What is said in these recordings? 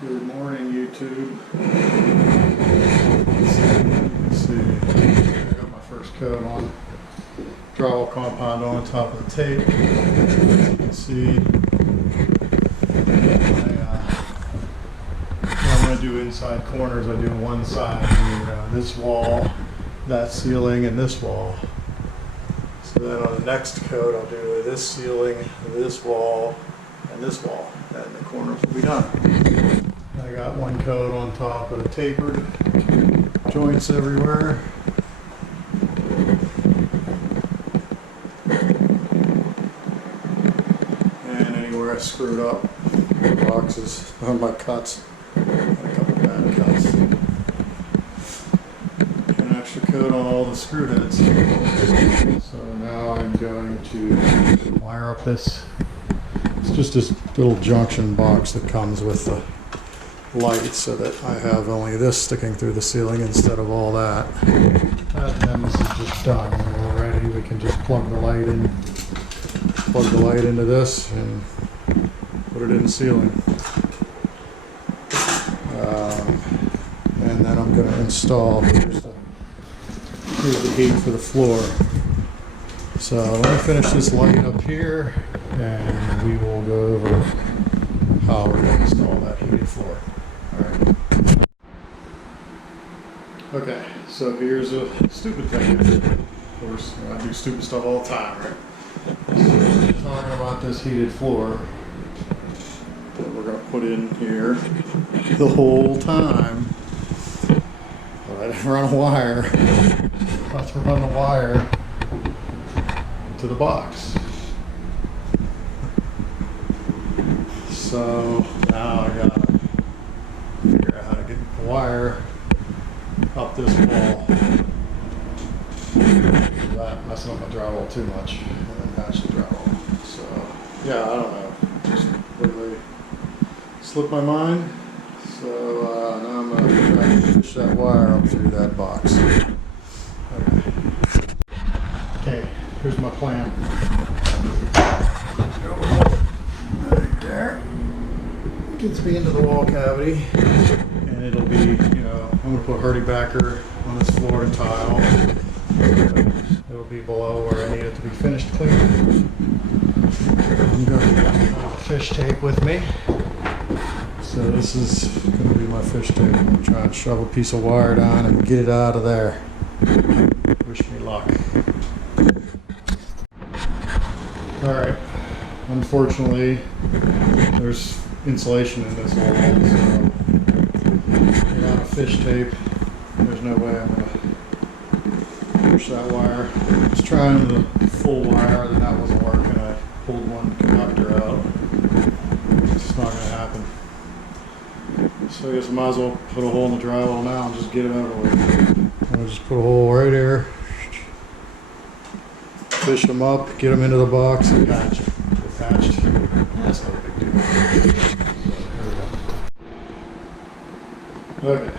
Good morning, YouTube. Let's see. I got my first coat on. Drywall compound on top of the tape. As you can see, I'm going to do inside corners. I do one side, this wall, that ceiling, and this wall. So then on the next coat, I'll do this ceiling, this wall, and this wall, and the corners will be done. I got one coat on top of the tapered joints everywhere. And anywhere I screwed up, boxes on my cuts, and a couple bad cuts. An extra coat on all the screw heads. So now I'm going to wire up this. It's just this little junction box that comes with the light, so that I have only this sticking through the ceiling instead of all that. And then this is just done. When we're ready, we can just plug the light into this and put it in the ceiling. And then I'm going to install, here's the gate for the floor. So let me finish this light up here and we will go over how we're going to install that heated floor. Alright. Okay, so here's a stupid thing. Of course, I do stupid stuff all the time, right? So we're talking about this heated floor that we're going to put in here the whole time. But I didn't run a wire. I have to run the wire to the box. So now I gotta figure out how to get the wire up this wall without messing up my drywall too much, and then patch the drywall. So yeah, I don't know, just completely slipped my mind. So now I'm gonna try to push that wire up through that box. Okay, here's my plan. Right there. Gets me into the wall cavity, and it'll be, I'm going to put hardy backer on this floor and tile. It'll be below where I need it to be finished clean. I'm going to have fish tape with me. So this is going to be my fish tape. I'm going to try and shove a piece of wire down and get it out of there. Wish me luck. Alright, unfortunately, there's insulation in this wall, so without a fish tape, there's no way I'm going to push that wire. I was trying the full wire, then that wasn't working. I pulled one conductor out. It's just not going to happen. So I guess I might as well put a hole in the drywall now and just get it out of the way. I'll just put a hole right here. Fish them up, get them into the box, and patch them. They're patched. That's no big deal. So, okay,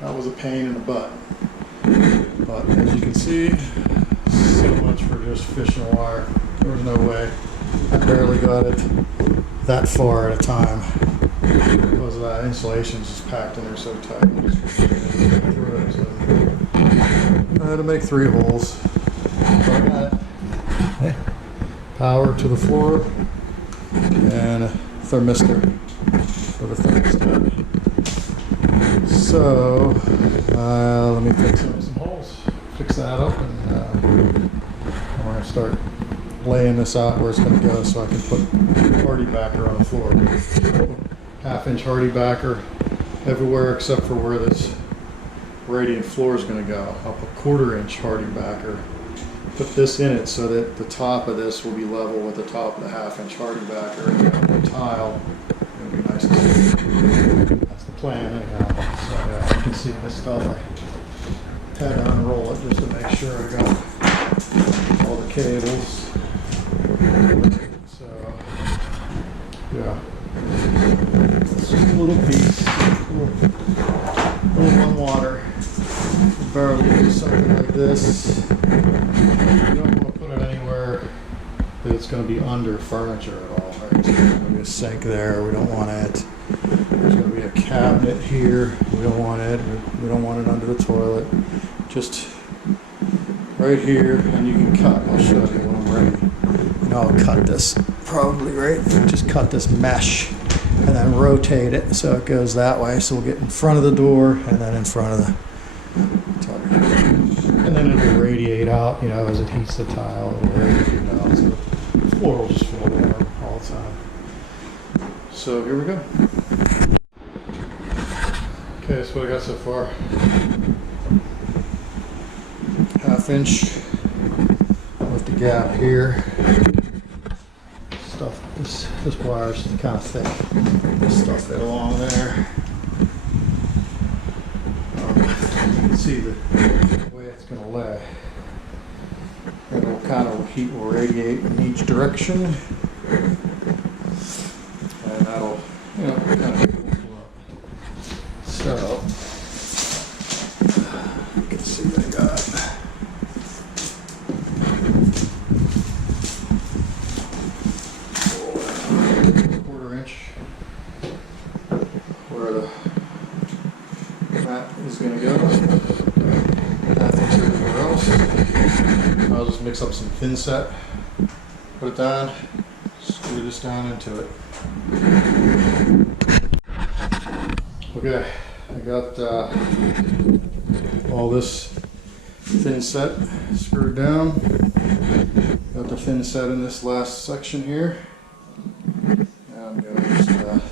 that was a pain in the butt. But as you can see, so much for just fishing a wire. There was no way. I barely got it that far at a time because of that insulation's just packed in there so tight. I had to make 3 holes. So I got it. Power to the floor and a thermistor for the thermostat. So let me fix up some holes, fix that up, and we're going to start laying this out where it's going to go so I can put hardy backer on the floor. 1/2-inch hardy backer everywhere except for where this radiant floor is going to go. I'll put 1/4-inch hardy backer. Put this in it so that the top of this will be level with the top of the 1/2-inch hardy backer, and the tile will be nice and smooth. That's the plan anyhow. So yeah, you can see this stuff. I had to unroll it just to make sure I got all the cables. So yeah, it's just a little piece, a little on water. Barely do something like this. You don't want to put it anywhere that it's going to be under furniture at all. Right? There's going to be a sink there. We don't want it. There's going to be a cabinet here. We don't want it. We don't want it under the toilet. Just right here, and you can cut. I'll show you when I'm ready. And I'll cut this probably right. Just cut this mesh and then rotate it so it goes that way. So we'll get in front of the door and then in front of the and then it'll radiate out, as it heats the tile, it'll radiate out, so the floor will just flow warm all the time. So here we go. Okay, that's what I got so far. 1/2 inch with the gap here. Stuff, this wire's kind of thick. Stuff it along there. You can see the way it's going to lay. It'll kind of, heat will radiate in each direction, and that'll, kind of flow up. So, you can see I got 1/4 inch where the mat is going to go. 1/2 inch everywhere else. I'll just mix up some thin set, put it down, screw this down into it. Okay, I got all this thin set screwed down. Got the thin set in this last section here. Now I'm going to just screw it down.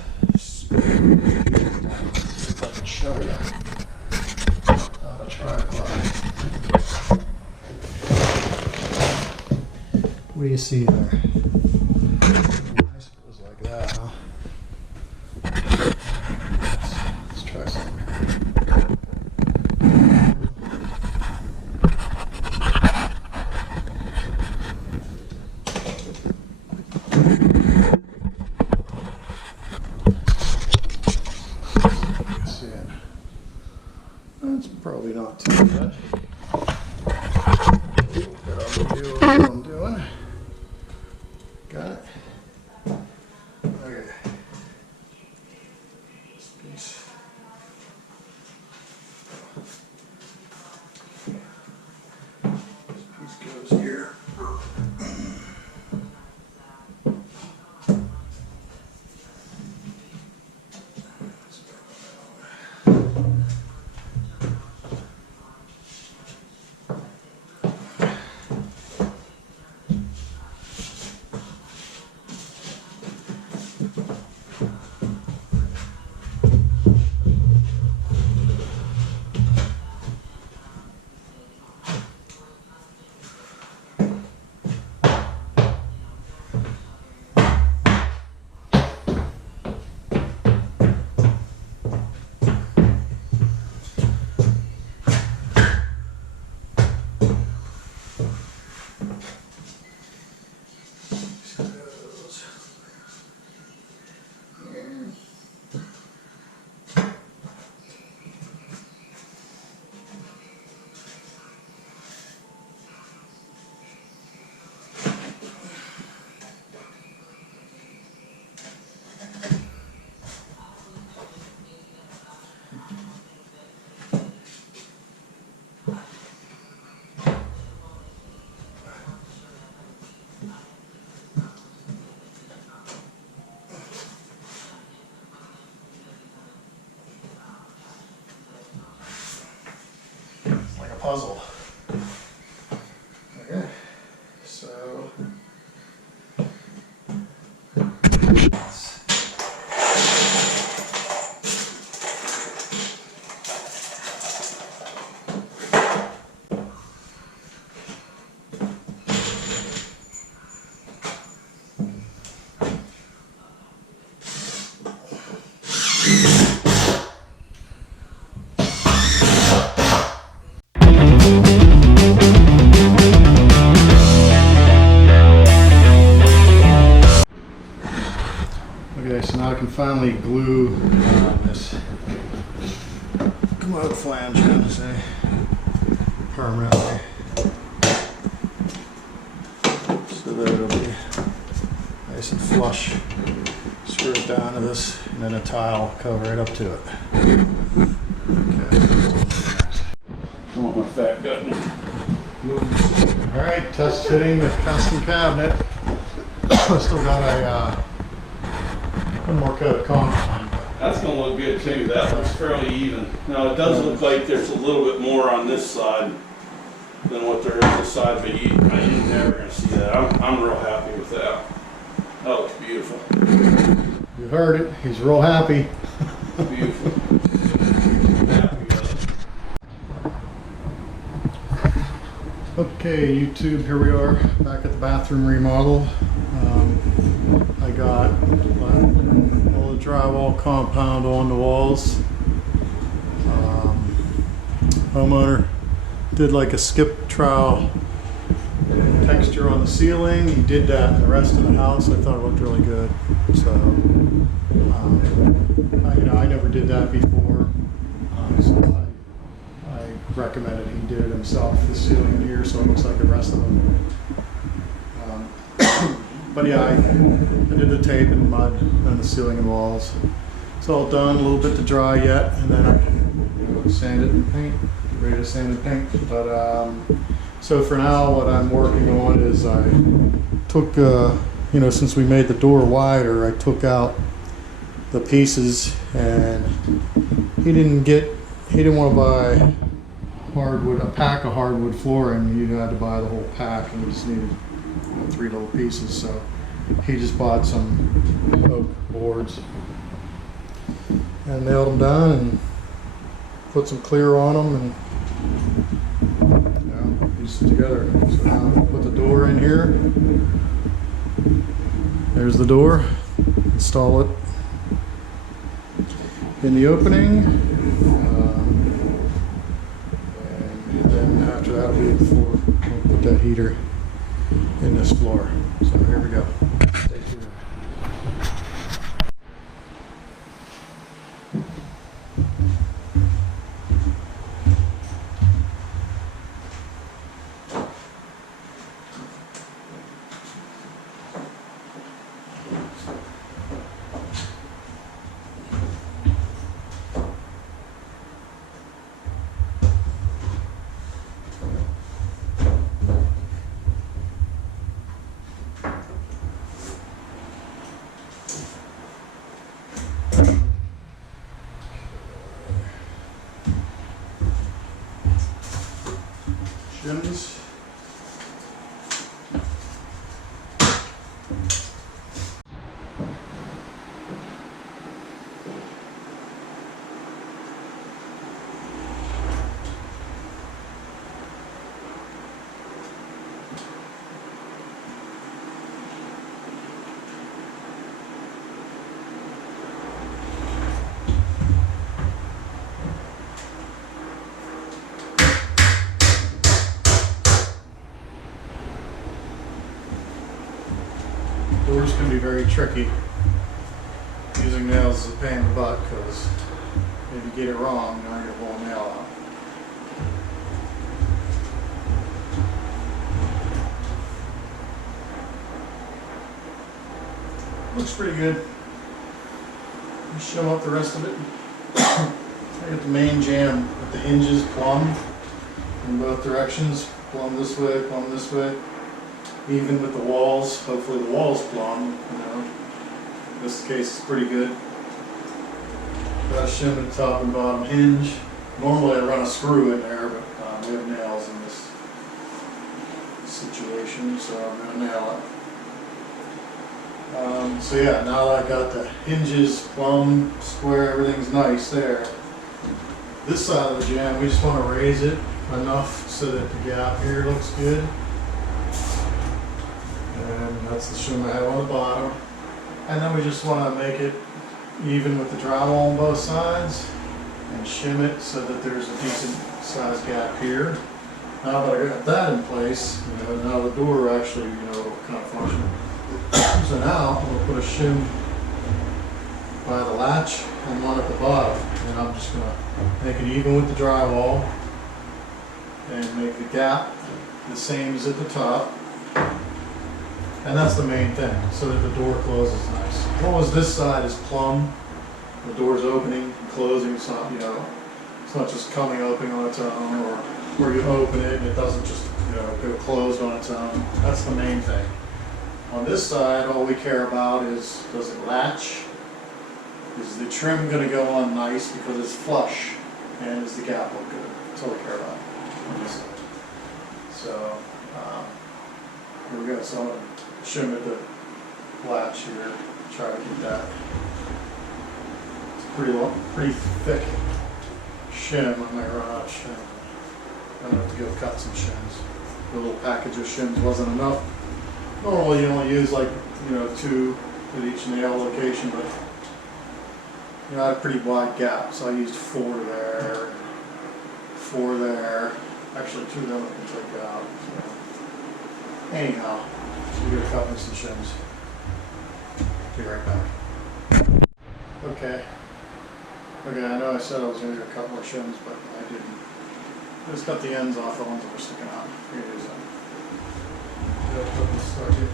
See if I can show you. On a tripod. What do you see there? I suppose like that, huh? Let's try something. See it? That's probably not too bad. What I'm doing. Got it? Okay. This piece. This piece goes here. Puzzle. Okay, so okay, so now I can finally glue this commode flange in, say, permanently, so that it'll be nice and flush. Screw it down to this, and then a tile cover right up to it. Okay. I want my fat gut. All right, test fitting the custom cabinet. Still got one more coat of concrete. That's gonna look good too. That looks fairly even. Now it does look like there's a little bit more on this side than what there is this side, but you're never gonna see that. I'm real happy with that. That looks beautiful. You heard it. He's real happy. Beautiful. Happy with it. Okay, YouTube, here we are back at the bathroom remodel. I got all the drywall compound on the walls. Homeowner did like a skip trowel texture on the ceiling. He did that in the rest of the house. I thought it looked really good. So, I never did that before. So I recommended he did it himself, the ceiling in here, so it looks like the rest of them. But yeah, I did the tape and mud on the ceiling and walls. It's all done, a little bit to dry yet, and then I sand it and paint. Get ready to sand and paint. But so for now, what I'm working on is I took, since we made the door wider, I took out the pieces, and he didn't want to buy hardwood, a pack of hardwood flooring. You had to buy the whole pack, and we just needed 3 little pieces. So he just bought some oak boards and nailed them down and put some clear on them, and piece it together. So now I'll put the door in here. There's the door. Install it in the opening, and then after that will be the floor. We'll put that heater in this floor. So here we go. Stay tuned. Shims. Doors can be very tricky. Using nails is a pain in the butt because if you get it wrong, now you're pulling a nail out. Looks pretty good. Just show up the rest of it. I got the main jamb with the hinges plumb in both directions. Plumb this way, plumb this way. Even with the walls, hopefully the walls plumb, In this case, it's pretty good. Got a shim at the top and bottom hinge. Normally I run a screw in there, but we have nails in this situation, so I'm going to nail it. So yeah, now that I got the hinges plumb, square, everything's nice there. This side of the jamb, we just want to raise it enough so that the gap here looks good. And that's the shim I have on the bottom. And then we just want to make it even with the drywall on both sides and shim it so that there's a decent sized gap here. Now that I got that in place, now the door actually, will kind of function. So now we'll put a shim by the latch and one at the bottom. And I'm just going to make it even with the drywall and make the gap the same as at the top. And that's the main thing, so that the door closes nice. As long as this side is plumb, the door's opening and closing, it's not, it's not just coming open on its own, or where you open it and it doesn't just, go closed on its own. That's the main thing. On this side, all we care about is, does it latch? Is the trim gonna go on nice because it's flush? And does the gap look good? That's all we care about on this side. So, here we go. So I'm gonna shim at the latch here, try to keep that. It's pretty long, pretty thick shim. I might run out of shim. I'm gonna have to go cut some shims. The little package of shims wasn't enough. Normally you only use like, 2 at each nail location, but I had a pretty wide gap, so I used 4 there, 4 there. Actually, 2 of them I can take out. So. Anyhow, we're gonna cut me some shims. Be right back. Okay. Okay, I know I said I was gonna do a couple more shims, but I didn't. I just cut the ends off the ones that were sticking out. Here it is. Put this start here.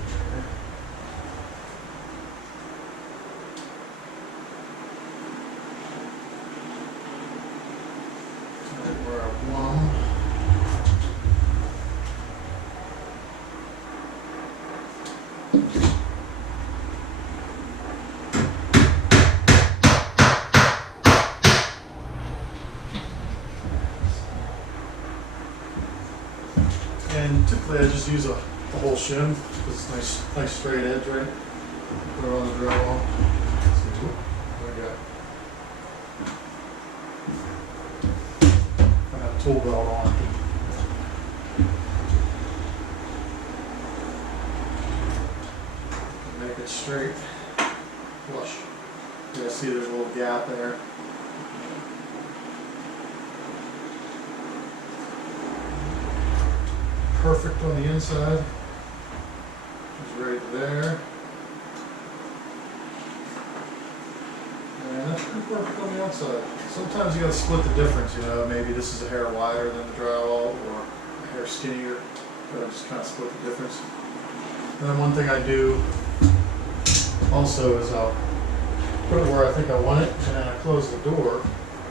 Where I want. And typically I just use a whole shim because it's nice straight edge, right? Put it on the drywall. Let's see, what I got. I have a tool belt on. Make it straight, flush. You guys see there's a little gap there. Perfect on the inside. It's right there. And that's pretty perfect on the outside. Sometimes you gotta split the difference, maybe this is a hair wider than the drywall or a hair skinnier. But I just kind of split the difference. And then one thing I do also is I'll put it where I think I want it, and then I close the door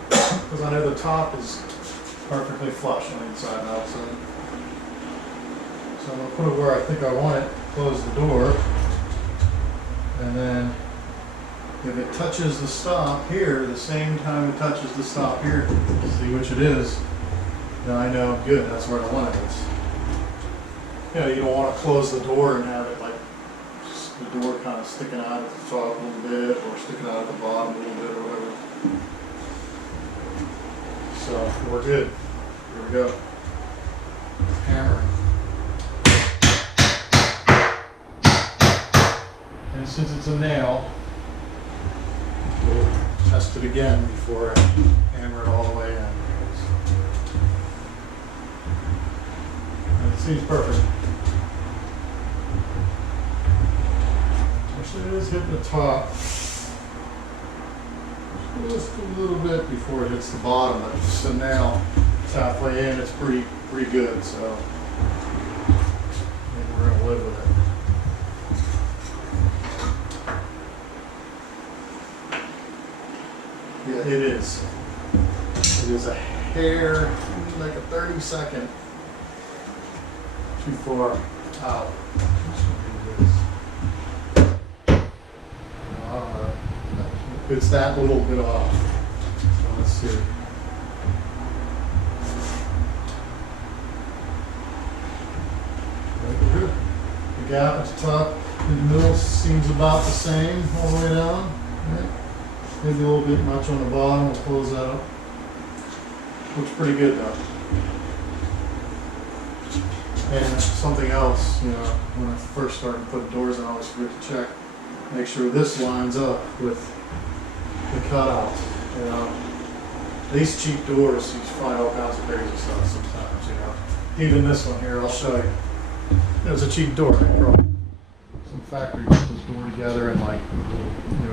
because I know the top is perfectly flush on the inside and outside. So I'm going to put it where I think I want it, close the door, and then if it touches the stop here, the same time it touches the stop here, see which it is, then I know good, that's where I want it. You don't want to close the door and have it like just the door kind of sticking out at the top a little bit or sticking out at the bottom a little bit or whatever. So we're good. Here we go. Hammering. And since it's a nail, we'll test it again before I hammer it all the way in. And it seems perfect. Actually, it is hitting the top just a little bit before it hits the bottom. But just the nail, it's halfway in. It's pretty good. So I think we're gonna live with it. Yeah, it is. It is a hair, like a 30-second too far out. It's that little bit off. So let's see. Right here. The gap at the top in the middle seems about the same all the way down. Right? Maybe a little bit much on the bottom. We'll close that up. Looks pretty good though. And something else, when I first started putting doors in, I always forget to check. Make sure this lines up with the cutout. These cheap doors, you find all kinds of crazy stuff sometimes, Even this one here, I'll show you. It was a cheap door. Some factory put this door together in like,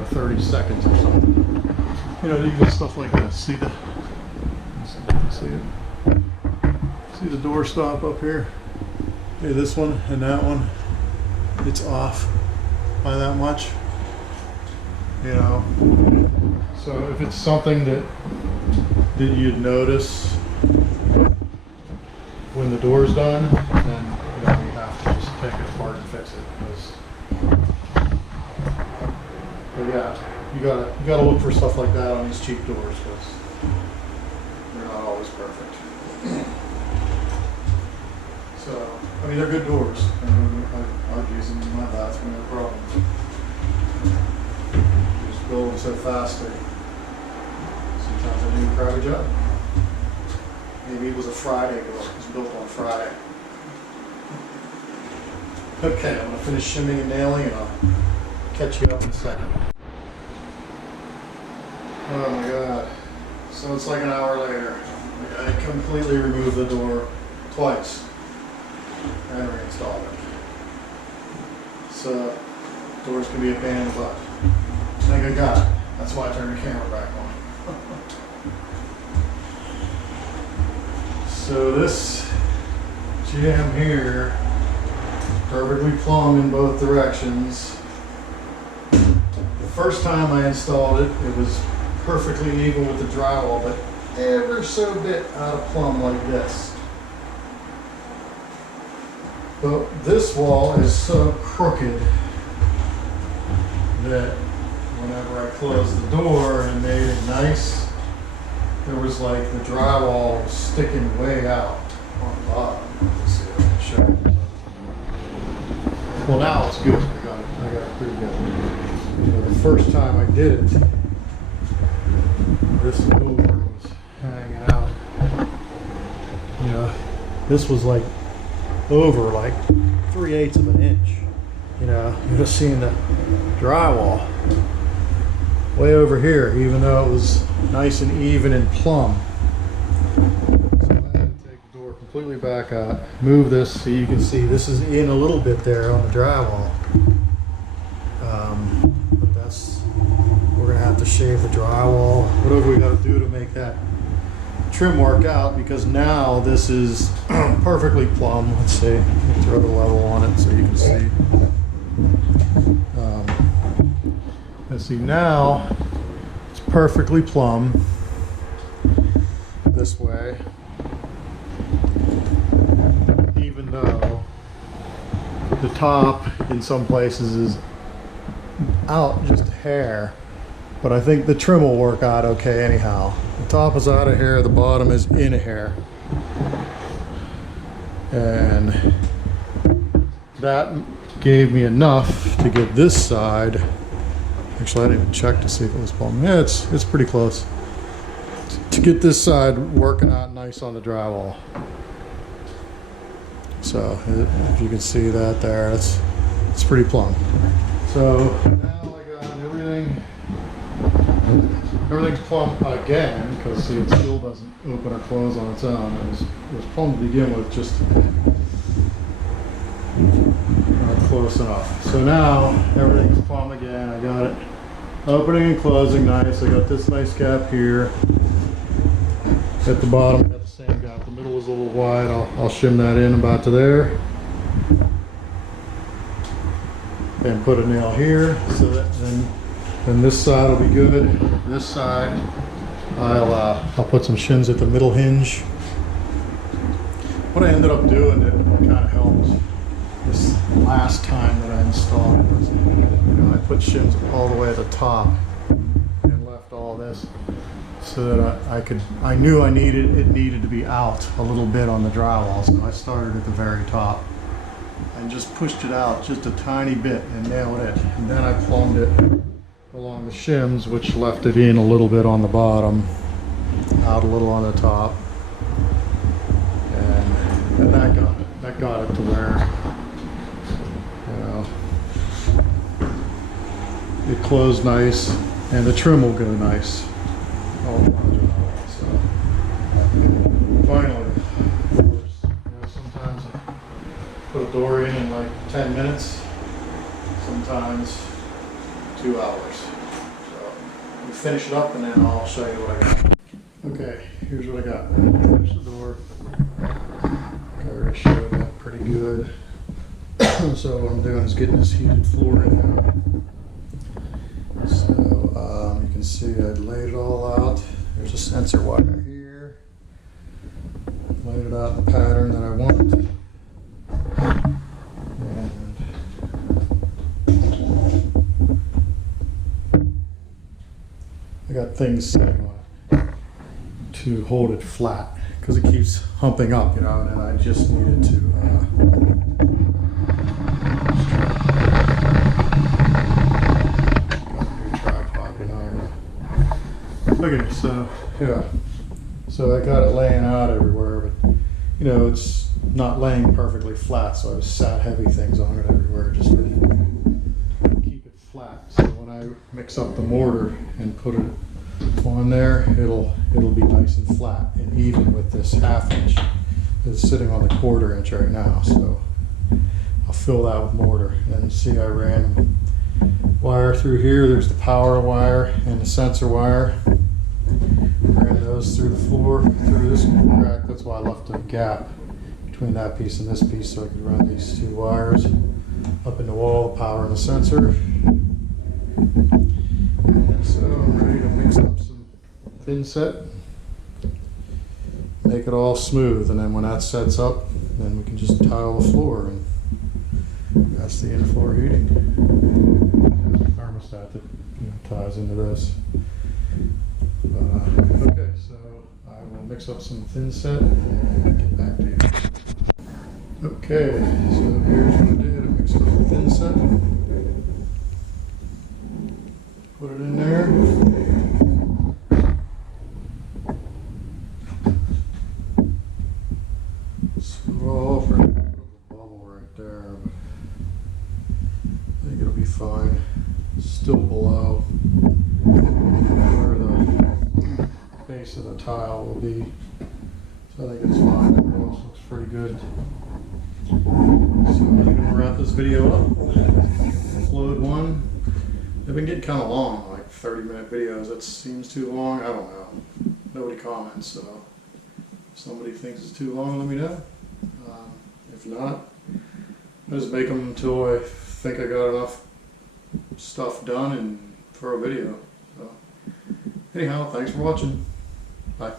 30 seconds or something. You get stuff like this. See it? See the door stop up here? Okay, this one and that one. it's off by that much, you know. So if it's something that you'd notice when the door's done, then you have to just take it apart and fix it. But yeah, you gotta look for stuff like that on these cheap doors because they're not always perfect. So I mean, they're good doors. I've used them in my bathroom, no problem. Just build them so fast they sometimes I do a crappy job. Maybe it was a Friday door. It was built on Friday. Okay, I'm gonna finish shimming and nailing and I'll catch you up in a second. Oh my god. So it's like an hour later. I completely removed the door twice and reinstalled it. So doors can be a pain in the butt. I think I got it. That's why I turned the camera back on. So this jam here is perfectly plumb in both directions. The first time I installed it, it was perfectly even with the drywall, but ever so bit out of plumb like this. But this wall is so crooked that whenever I closed the door and made it nice, there was like the drywall sticking way out on the bottom. Let's see if I can show you. Well, now it's good. I got it pretty good. You know, the first time I did it, this door was hanging out. You know, this was like over like 3/8 of an inch. You know, you're just seeing the drywall way over here, even though it was nice and even and plumb. So I had to take the door completely back out, move this so you can see this is in a little bit there on the drywall. But we're gonna have to shave the drywall, whatever we gotta do to make that trim work out, because now this is perfectly plumb. Let's see, I'll throw the level on it so you can see. Let's see, now it's perfectly plumb this way, even though the top in some places is out just a hair, but I think the trim will work out okay anyhow. The top is out of hair, the bottom is in a hair, and that gave me enough to get this side. Actually, I didn't even check to see if it was plumb. Yeah, it's pretty close. To get this side working out nice on the drywall. So if you can see that there, it's pretty plumb. So now I got everything's plumb again, because see, it still doesn't open or close on its own. It was plumb to begin with, just not close enough. So now everything's plumb again. I got it opening and closing nice. I got this nice gap here. At the bottom, I got the same gap. The middle is a little wide. I'll shim that in about to there. And put a nail here, so that then this side will be good. This side, I'll put some shims at the middle hinge. What I ended up doing that kind of helped this last time that I installed it was, I put shims all the way at the top and left all this so that I knew it needed to be out a little bit on the drywall. So I started at the very top and just pushed it out just a tiny bit and nailed it. And then I plumbed it along the shims, which left it in a little bit on the bottom, out a little on the top, and that got it to where, it closed nice and the trim will go nice. So finally, sometimes I put a door in like 10 minutes, sometimes 2 hours. So we finish it up and then I'll show you what I got. Okay, here's what I got. Finish the door. I already showed that pretty good. So what I'm doing is getting this heated floor in now. So you can see I laid it all out. There's a sensor wire here. Laid it out in the pattern that I want. And I got things set on it to hold it flat because it keeps humping up, you know, and I just needed to okay, so yeah, so I got it laying out everywhere, but you know, it's not laying perfectly flat, so I sat heavy things on it everywhere just to keep it flat. So when I mix up the mortar and put it on there, it'll be nice and flat and even with this 1/2 inch that's sitting on the 1/4 inch right now. So I'll fill that with mortar. And see, I ran wire through here. There's the power wire and the sensor wire. Ran those through the floor, through this crack. That's why I left a gap between that piece and this piece so I could run these 2 wires up in the wall, the power and the sensor. And so I'm ready to mix up some thin set, make it all smooth, and then when that sets up, then we can just tile the floor, and that's the in-floor heating. There's a thermostat that ties into this. Okay, so I will mix up some thin set and get back to you. Okay, so here's what I did. I mixed up the thin set. Put it in there. Scroll for a bubble right there, but I think it'll be fine. Still below where the base of the tile will be, so I think it's fine. Everything else looks pretty good. So I'm gonna wrap this video up. Upload one. They've been getting kind of long, like 30-minute videos. That seems too long. I don't know. Nobody comments, so if somebody thinks it's too long, let me know. If not, I just make them until I think I got enough stuff done and for a video. So anyhow, thanks for watching. Bye.